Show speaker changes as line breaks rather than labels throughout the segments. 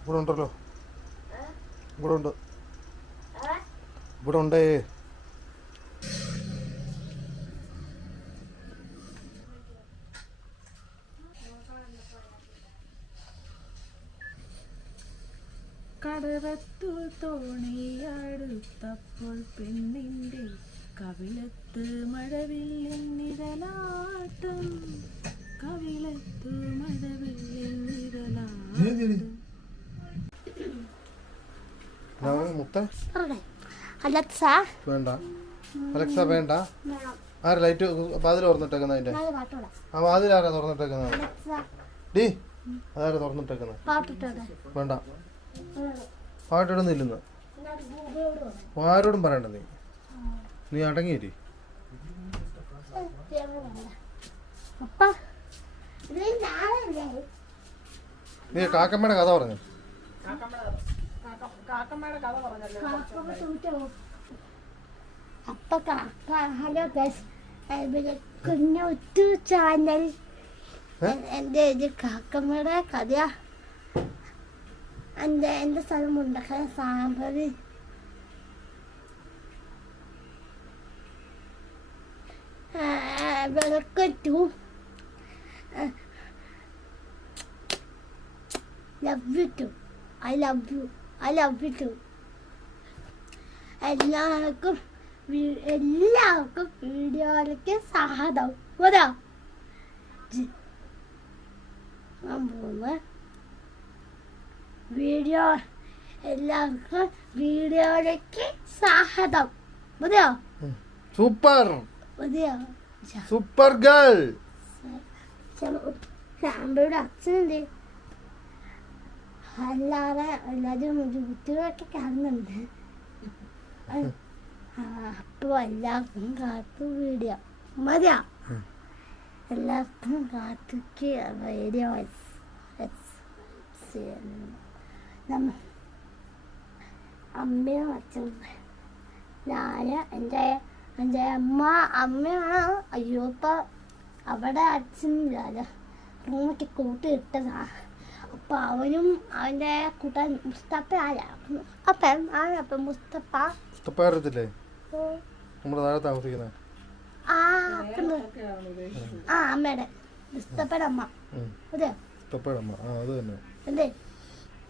ഇവിടെ ഉണ്ടല്ലോ ഇവിടെ ഉണ്ട് ഇവിടെ ഉണ്ടേ
കടവത്തു തോണിയടുത്തപ്പോൾ പെണ്ണിന്റെ കവിളത്ത് മഴവില്ലിൻ നിഴലാട്ടം.
അലക്സ?
വേണ്ട. അലക്സ വേണ്ട. ആര് ലൈറ്റ് വാതിൽ തുറന്നിട്ടേക്കുന്ന അതിന്റെ? ആ വാതിൽ ആരാ തുറന്നിട്ടേക്കുന്നത് ഡി അതാരാ തുറന്നിട്ടേക്കുന്നത് വേണ്ട. പാട്ടിടുന്നില്ലെന്ന്. ആരോടും പറയണ്ട നീ. നീ അടങ്ങിയിരി.
അപ്പ കാക്കമ്മയുടെ കഥ
നീ കാക്കമ്മയുടെ കഥ പറഞ്ഞു
അപ്പ കാക്ക ഹലോ ഗസ് കുഞ്ഞൊത്തു ചാനൽ എന്റെ ഇത് കാക്കമ്മയുടെ കഥ എന്റെ എന്റെ സ്ഥലം ഉണ്ടാക്കാൻ sambar വിളക്കറ്റു love you too I love you. I love you too എല്ലാവർക്കും എല്ലാവർക്കും വീഡിയോയിലേക്ക് സഹതം പോരാ ഞാൻ പോകുന്നു വീഡിയോ എല്ലാവർക്കും വീഡിയോയിലേക്ക് സഹതം മതിയോ
സൂപ്പർ.
മതിയോ
സൂപ്പർ ഗേൾ.
ഫാമിലിയുടെ അച്ഛനുണ്ട്. അല്ലാതെ എല്ലാവരും യൂട്യൂബൊക്കെ കാണുന്നുണ്ട്. അപ്പോൾ എല്ലാവർക്കും കാത്തു വീഡിയോ മതിയാ? എല്ലാവർക്കും കാത്തുക്ക് വീഡിയോ നമ്മ അമ്മയും അച്ഛനും. ഞാൻ എന്റെ എന്റെ അമ്മ അമ്മയാണ്. അയ്യോ ഇപ്പം അവിടെ അച്ഛനില്ലല്ലോ റൂമൊക്കെ കൂട്ടി ഇട്ടതാ അപ്പൊ അവനും അവന്റെ കൂട്ടാൻ മുസ്തഫ ആരാ? അപ്പം ആരപ്പം മുസ്തഫ
മുസ്തഫ
അറിയത്തില്ലേ
നമ്മുടെ താഴെ താമസിക്കുന്നത്
ആ അമ്മയുടെ മുസ്തഫയുടെ അമ്മ. അതെ.
ഇഷ്ടപ്പാടമ്മ ആ അത് തന്നെ.
എന്തേ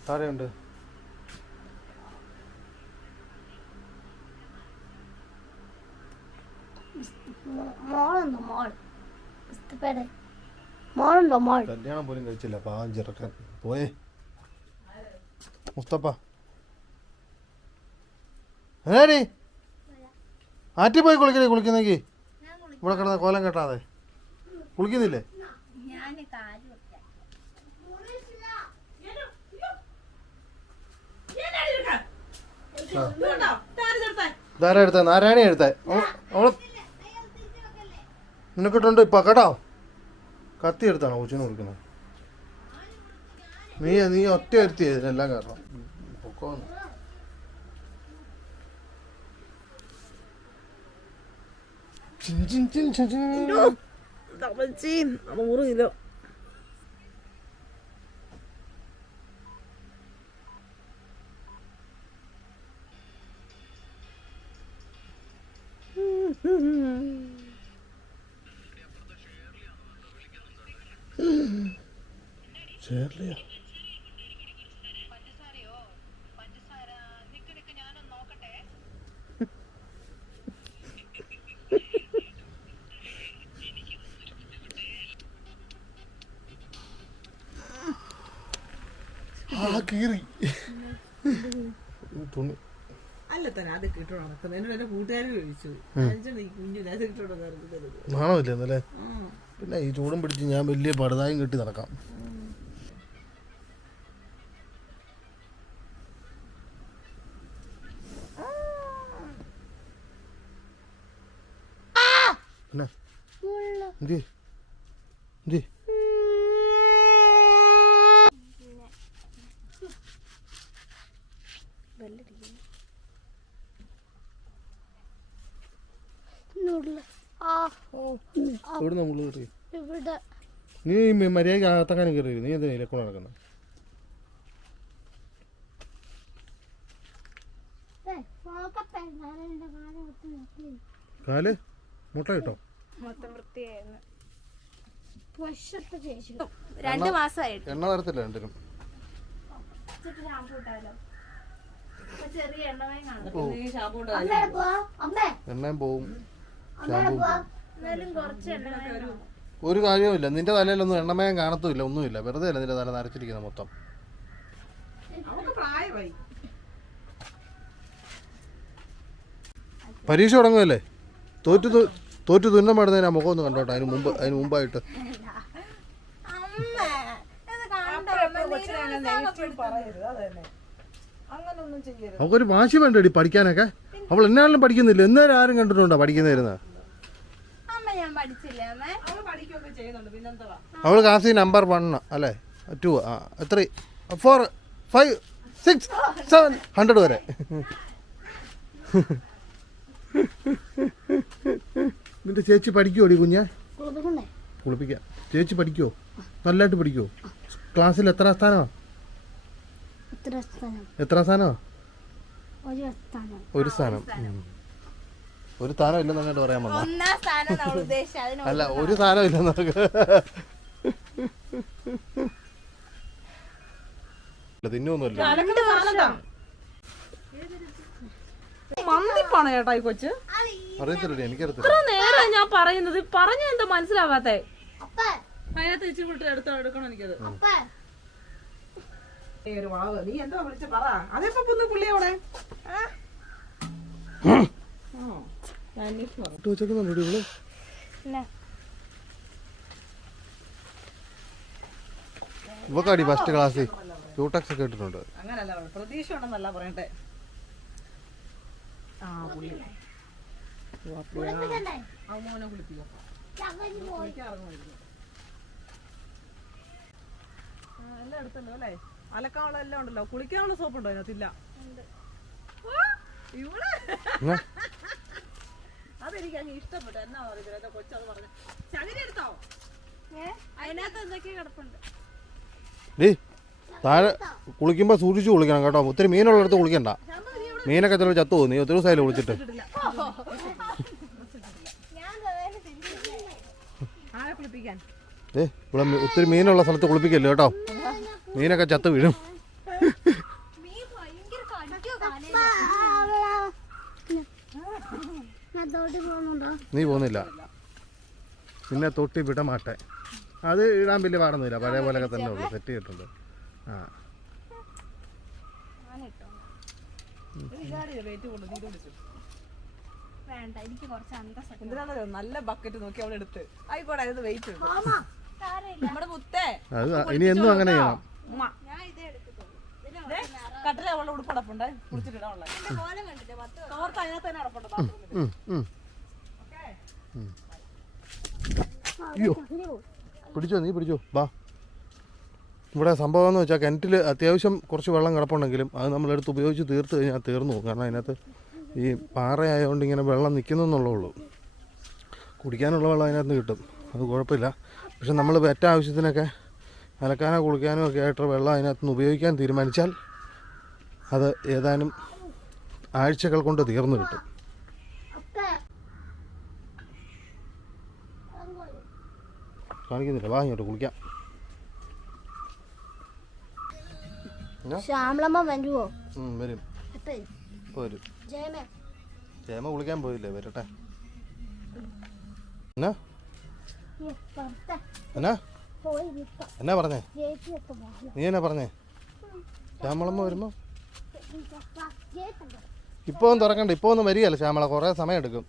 താഴെയുണ്ട്.
മോ- മോൾ. മുസ്തഫയുടെ മോളുണ്ടോ മോൾ
കല്യാണം പോലും കഴിച്ചില്ല. പാവം ചെറുക്കൻ. പോയേ. മുസ്തഫ. ഏടി ആറ്റി പോയി കുളിക്കണേ കുളിക്കുന്നെങ്കിൽ ഇവിടെ കിടന്ന കോലം കെട്ടാതെ. കുളിക്കുന്നില്ലേ? ധാരാ എടുത്ത? നാരായണി എടുത്തേ. നിനക്കിട്ടുണ്ട് ഇപ്പൊ? കേട്ടോ. കത്തി എടുത്താണ് കൊച്ചിന് കൊടുക്കുന്നത്? നീ നീ ഒറ്റ എടുത്തി ഇതിനെല്ലാം കാരണം. പൊക്കോന്ന്.
നൂറ് കിലോ.
ഷേർലിയാ ആ കീറി. തുണി.
അല്ല തന്നെ അത് കിട്ടണോ നടക്കുന്നത് എന്നോട് എന്റെ ചോദിച്ചു.
പിന്നെ ഈ ചൂടും പിടിച്ച് ഞാൻ വലിയ പടുതായും കെട്ടി നടക്കാം പിന്നെ എന്തി? എന്തി? എവിടെ നമ്മൾ കയറി നീ മര്യാദയ്ക്ക് അകത്തക്കാനും കയറി നീ എന്തിനാ ഇലക്കൊണ്ട് നടക്കുന്നത്. കാൽ? മുട്ട കിട്ടോ?
മൊത്തം വൃത്തിയായിരുന്നു. രണ്ട് മാസമായിട്ട്.
എണ്ണ തരത്തില്ല രണ്ടിനും. എണ്ണയും പോവും ഒരു കാര്യവുമില്ല നിന്റെ തലയിലൊന്നും എണ്ണമയം കാണത്തുമില്ല ഒന്നുമില്ല. വെറുതെ അല്ല നിന്റെ തല നരച്ചിരിക്കുന്നത് മൊത്തം?
അവൾക്ക് പ്രായമായി.
പരീക്ഷ തുടങ്ങുമല്ലേ തോറ്റു തു- തോറ്റു തുന്നം പാടുന്നതിന് ആ മുഖം ഒന്ന് കണ്ടോട്ടെ അതിന് മുമ്പ് അതിന് മുമ്പായിട്ട്. അവക്കൊരു വാശി വേണ്ടടി പഠിക്കാനൊക്കെ. അവൾ എന്നാലും പഠിക്കുന്നില്ല. എന്നേരം ആരും കണ്ടിട്ടുണ്ടോ
അമ്മ
അവൾ
ക്ലാസ് നമ്പർ വൺ അല്ലേ? ടു ആ three four five six seven hundred വരെ. നിന്റെ ചേച്ചി പഠിക്കുമോടി കുഞ്ഞെ?
കുളിപ്പിക്കണ്ടേ
കുളിപ്പിക്കാം. ചേച്ചി പഠിക്കുമോ നല്ലതായിട്ട് പഠിക്കുമോ ക്ലാസ്സിൽ എത്ര സ്ഥാനമാണ്
എത്ര സ്ഥാനം?
എത്ര സ്ഥാനമാണ്
ഒരു സ്ഥാനം.
ഒരു സ്ഥാനം. ഇല്ലെന്ന് അങ്ങോട്ട് പറയാൻ വന്ന?
ഒന്നാം സ്ഥാനം നമ്മൾ ഉദ്ദേശിച്ചത് അതിന്
അല്ല ഒരു സ്ഥാനം ഇല്ലെന്ന് നമുക്ക് തിന്നൊന്നുമില്ല
മന്തിപ്പാണ് ചേട്ടാ ഈ കൊച്ച്?
അറിയത്തില്ലടി എനിക്കറിയത്തില്ല.
നേരം ഞാൻ പറയുന്നത്. പറഞ്ഞ എന്താ മനസ്സിലാവാത്തെ?
അപ്പേ.
അതിനകത്ത് ഇച്ചിരി വിട്ട് എടുത്തോ എടുക്കണം എനിക്കത്. ഒരു നീ എന്താ വിളിച്ച പറ. അതെപ്പോ പുന്ന് പുള്ളി അവിടെ?
ഇട്ട് വെച്ചേക്കുന്നുണ്ടോ ഇവൾ? ഇവക്കാടി ഫസ്റ്റ് ക്ലാസ്സിൽ ഒക്കെ ഇട്ടിട്ടുണ്ട്.
അങ്ങനല്ല പ്രതീക്ഷ ഉണ്ടെന്നല്ല പറയട്ടെ. ആ പുള്ളി. എല്ലാം എടുത്തല്ലോ അല്ലേ അലക്കാനുള്ള എല്ലാം ഉണ്ടല്ലോ കുളിക്കാനുള്ള സോപ്പ് ഉണ്ടോ അതിനകത്തില്ല
ഇവൾ?
അതെനിക്ക് അങ്ങ് ഇഷ്ടപ്പെട്ടു എന്നാ പറയുന്നത് കൊച്ചത് പറഞ്ഞു ചകിരി എടുത്തോ
അതിനകത്ത് എന്തൊക്കെയാ കിടപ്പുണ്ട്
താഴെ കുളിക്കുമ്പോൾ സൂക്ഷിച്ച് കുളിക്കണം കേട്ടോ. ഒത്തിരി മീനുള്ളടത്ത് കുളിക്കണ്ട. മീനൊക്കെ ചിലപ്പോൾ ചത്തു നീ ഒത്തിരി ദിവസമായാലും കുളിച്ചിട്ട്
ഞാൻ വേറെ തിരിച്ചില്ല
ആരെ കുളിപ്പിക്കാൻ
ഏ ഇവിടെ ഒത്തിരി മീനുള്ള സ്ഥലത്ത് കുളിപ്പിക്കല്ലോ കേട്ടോ? മീനൊക്കെ ചത്ത് വീഴും.
നീ ഭയങ്കര കടിക്കോ കാലേ
ഞാൻ തോട്ടി പോകുന്നുണ്ടോ
നീ പോകുന്നില്ല. നിന്നെ തൊട്ടി വിടമാട്ടെ. അത് ഇടാൻ വലിയ പാടൊന്നുമില്ല. പഴയ പോലെയൊക്കെ തന്നെ ഉള്ളു. സെറ്റ് ചെയ്തിട്ടുണ്ട്. ആ.
വേണ്ട എനിക്ക് കുറച്ച് അന്തസ്സൊക്കെ
നല്ല ബക്കറ്റ് നോക്കി അവളെടുത്ത്. ആയിക്കോട്ടെ അത് വെയിറ്റ് ഉണ്ട്.
അത് ഇനി എന്നും അങ്ങനെ ചെയ്യണം.
കട്ടിലെ അവളുടെ ഉടുപ്പടപ്പുണ്ട് തോർത്ത് അതിനകത്ത് തന്നെ അടപ്പുണ്ട്
അയ്യോ. പിടിച്ചോ നീ പിടിച്ചോ. ബാ. ഇവിടെ സംഭവം എന്ന് വെച്ചാൽ കിണറ്റിൽ അത്യാവശ്യം കുറച്ച് വെള്ളം കിടപ്പുണ്ടെങ്കിലും അത് നമ്മളെടുത്ത് ഉപയോഗിച്ച് തീർത്ത് കഴിഞ്ഞാൽ തീർന്നു കാരണം അതിനകത്ത് ഈ പാറയായതുകൊണ്ട് ഇങ്ങനെ വെള്ളം നിൽക്കുന്നെന്നുള്ളേ ഉള്ളൂ. കുടിക്കാനുള്ള വെള്ളം അതിനകത്ത് കിട്ടും. അത് കുഴപ്പമില്ല. പക്ഷെ നമ്മൾ വെറ്റ ആവശ്യത്തിനൊക്കെ അലക്കാനോ കുളിക്കാനോ ഒക്കെ ആയിട്ട് വെള്ളം അതിനകത്ത് നിന്ന് ഉപയോഗിക്കാൻ തീരുമാനിച്ചാൽ അത് ഏതാനും ആഴ്ചകൾ കൊണ്ട് തീർന്നു കിട്ടും. കാണിക്കുന്നില്ല. വാ ഇങ്ങോട്ട് കുളിക്കാം.
ശ്യാമളമ്മ
വരും. വരും
ജയമേ.
ചേമ കുളിക്കാൻ പോയില്ലേ? വരട്ടെ. എന്നാ? എന്നാ? എന്നാ പറഞ്ഞേ? നീ എന്നാ പറഞ്ഞേ? ശ്യാമളമ്മ വരുമ്പോ? ഇപ്പൊ ഒന്നും തുറക്കണ്ട ഇപ്പൊ ഒന്നും വരികയല്ല ശ്യാമള കുറെ സമയം എടുക്കും.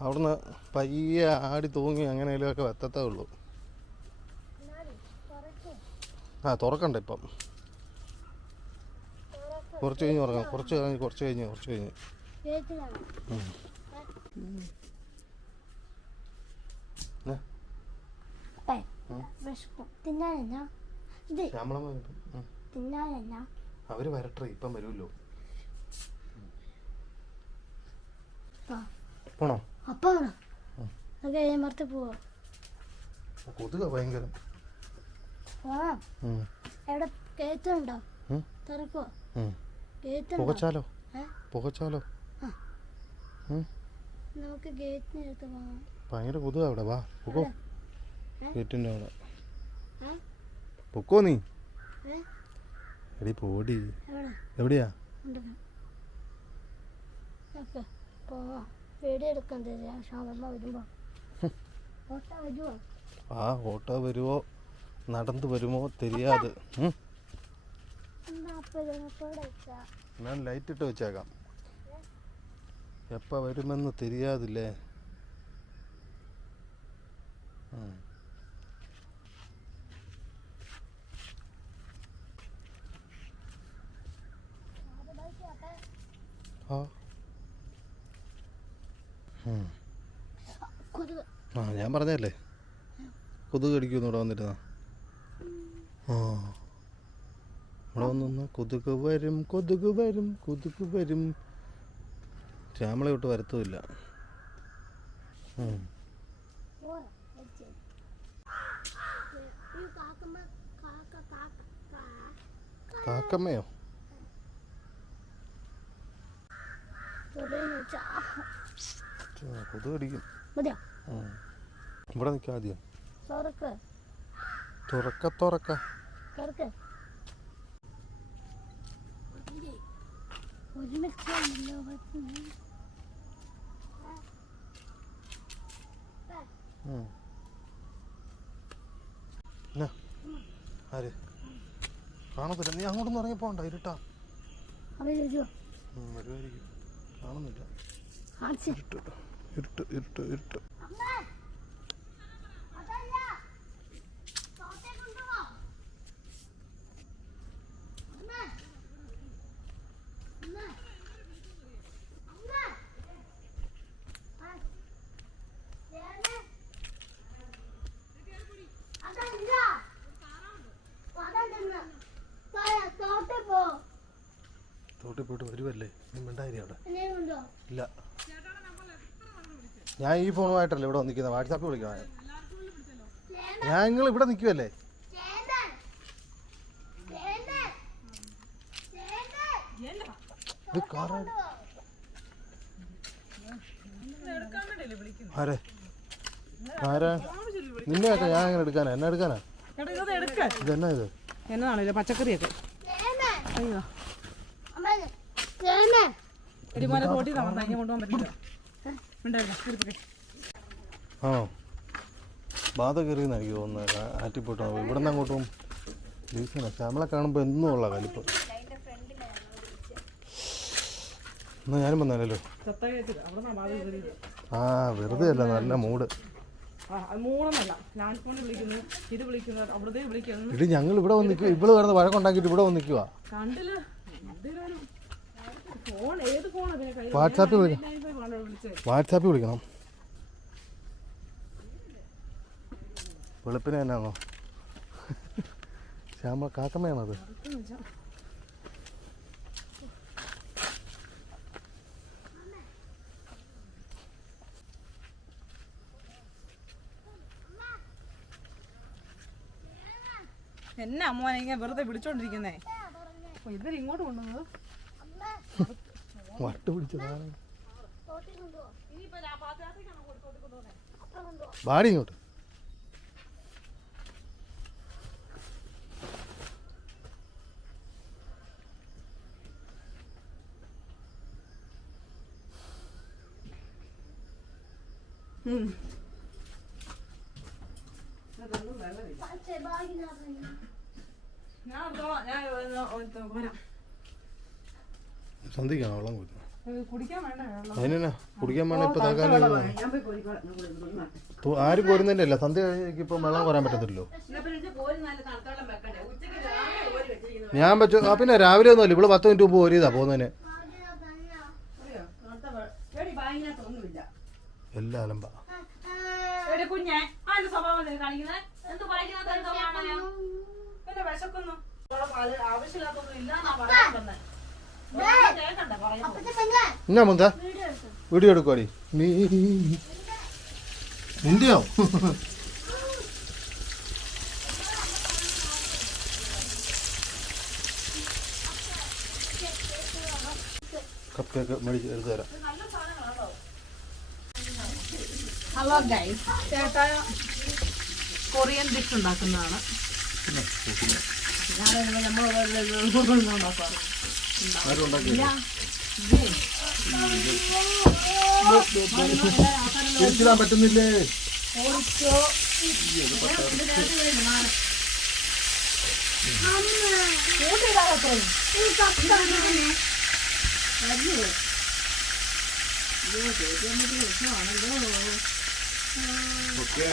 അവിടുന്ന് പയ്യെ ആടി തൂങ്ങി അങ്ങനെയൊക്കെ എത്തത്തേ ഉള്ളൂ. ആ തുറക്കണ്ട ഇപ്പം. കുറച്ച് കഴിഞ്ഞ് തുറക്കാം കുറച്ച് കഴിഞ്ഞ് കുറച്ച് കഴിഞ്ഞ് കുറച്ച് കഴിഞ്ഞ്
ചേച്ചി കാണാം
എന്നാ
അപ്പേ വിശക്കും തിന്നാനെന്നാ? ഇത്
ശ്യാമളമ്മ വരും. ഉം.
തിന്നാനെന്നാ?
അവർ വരട്ടെ ഇപ്പം വരുമല്ലോ.
ആ.
പോണോ?
അപ്പ അത് കഴിയുമ്പറത്ത് പോവാ.
കൊതുക ഭയങ്കരം.
ആ.
ഉം.
എവിടെ? കേറ്റുണ്ടോ
ഉം.
തുറക്കോ
ഉം.
കേറ്റുണ്ടോ
പുകച്ചാലോ?
ഏ?
പുകച്ചാലോ? ഉം.
നമുക്ക് ഗേറ്റിന് അടുത്ത്
ഭയങ്കര കൊതുക അവിടെ. വാ പൊക്കോ
ഏ?
വീട്ടിന്റെ അവിടെ. പൊക്കോ നീ? എടി പോടി. എവിടെയാ? ആ ഓട്ടോ വരുമോ നടന്നു വരുമോ?
തെരിയാതെ.
ഞാൻ ലൈറ്റ് ഇട്ട് വെച്ചേക്കാം. എപ്പോൾ വരുമെന്ന് തെരിയാതില്ലേ? ആ ഞാൻ പറഞ്ഞല്ലേ കൊതുക് കടിക്കുമെന്ന് ഇവിടെ വന്നിരുന്ന ആ. ഇവിടെ വന്നു കൊതുക് വരും കൊതുക് വരും കൊതുക് വരും. ശ്യാമളെ വിട്ട് വരത്തുമില്ല. കാക്കമ്മയോ? കൊതുക് കടിക്കും. ഇവിടെ നിൽക്കാം ആദ്യം.
തുറക്ക്.
തുറക്ക? ആര്? കാണത്തില്ല. നീ അങ്ങോട്ടൊന്നും ഇറങ്ങി പോണ്ട ഇരുട്ടാ വരുമായിരിക്കും കാണുന്നില്ല. ഇരുട്ട് ഇരുട്ട് ഇരുട്ട് ഇരുട്ട്. തോട്ടിൽ പോയിട്ട് വരുമല്ലേ നീ മിണ്ടായിരി അവിടെ
എന്നെ ഉണ്ടോ
ഇല്ല ഞാൻ ഈ ഫോണുമായിട്ടല്ലേ ഇവിടെ നിൽക്കുന്നത് വാട്സാപ്പിൽ വിളിക്കണം? ഞാൻ നിങ്ങൾ ഇവിടെ നിൽക്കുമല്ലേ ആരെ? ആരാ? നിന്നെയൊക്കെ ഞാൻ അങ്ങനെ എടുക്കാനാ? എന്നാ എടുക്കാനാ?
എടാ ഇതൊന്ന് എടുക്ക
ഇതെന്നാ ഇത്?
എന്നതാണല്ലോ പച്ചക്കറിയൊക്കെ. അയ്യോ. ഒരു തവണ അതിനെ കൊണ്ടുപോകാൻ പറ്റില്ല.
ആ. ബാധ കയറിയെന്ന് എനിക്ക് തോന്നുന്നത് ആറ്റിപ്പോട്ട് ഇവിടെ നിന്ന് അങ്ങോട്ടും ലീസിനെ ശ്യാമളെ കാണുമ്പോൾ എന്നും ഉള്ള കലിപ്പ്. എന്നാ ഞാനും വന്നാലല്ലോ ആ വെറുതെ അല്ല നല്ല മൂഡ്
വിളിക്കുന്നു ഇത്
ഞങ്ങൾ ഇവിടെ വന്ന് നിൽക്കുക ഇവിടെ കിടന്ന് വഴക്കുണ്ടാക്കിയിട്ട് ഇവിടെ വന്ന് നിൽക്കുക വാട്സാപ്പിൽ വിളിക്കാം വാട്സാപ്പിൽ വിളിക്കണം. വെളുപ്പിന് തന്നെയാണോ ശ്യാമ കാക്കമ്മയാണത്.
എന്നാ മോനെ ഇങ്ങനെ വെറുതെ വിളിച്ചോണ്ടിരിക്കുന്നേ? ഇവർ ഇങ്ങോട്ട് കൊണ്ടുവന്നത്?
വട്ട് പിടിച്ചതാണ്
തോട്ടി കൊണ്ടുപോ അപ്പ കൊണ്ടുപോ
വാടി ഇങ്ങോട്ട്
പച്ചേ ബാഗിനകത്ത്
ഞാൻ എടുത്തോളാം ഞാൻ ഒന്ന് ഒന്ന് ഇങ്ങോട്ട്.
സന്ധിക്കാണോ വെള്ളം അതിനെന്നാ? കുടിക്കാൻ വേണം ഇപ്പൊ തൽക്കാലം ആരും കോരുന്നതിന്റെ അല്ല സന്ധ്യ കഴിഞ്ഞ് ഇപ്പം വെള്ളം കോരാൻ പറ്റത്തില്ലല്ലോ. ഞാൻ പറ്റും ആ പിന്നെ രാവിലെ ഒന്നുമല്ല. ഇവിടെ പത്ത് മിനിറ്റ് മുമ്പ് കോരിയതാ പോകുന്നതിന്. എല്ലാ അലമ്പ. എന്നാ മുന്ത?
വീഡിയോ
എടുക്കുവാടി. നീ നിന്റെയോ?
കപ്പയൊക്കെ മേടിച്ച് എടുത്തു തരാം.
ഹലോ ഗൈസ് ചേട്ടാ കൊറിയൻ ഡിഷ് ഉണ്ടാക്കുന്നതാണ്. നമ്മൾ
ഉണ്ടാക്കാറ് തിരിച്ചിടാൻ പറ്റുന്നില്ലേ? ഓക്കെ.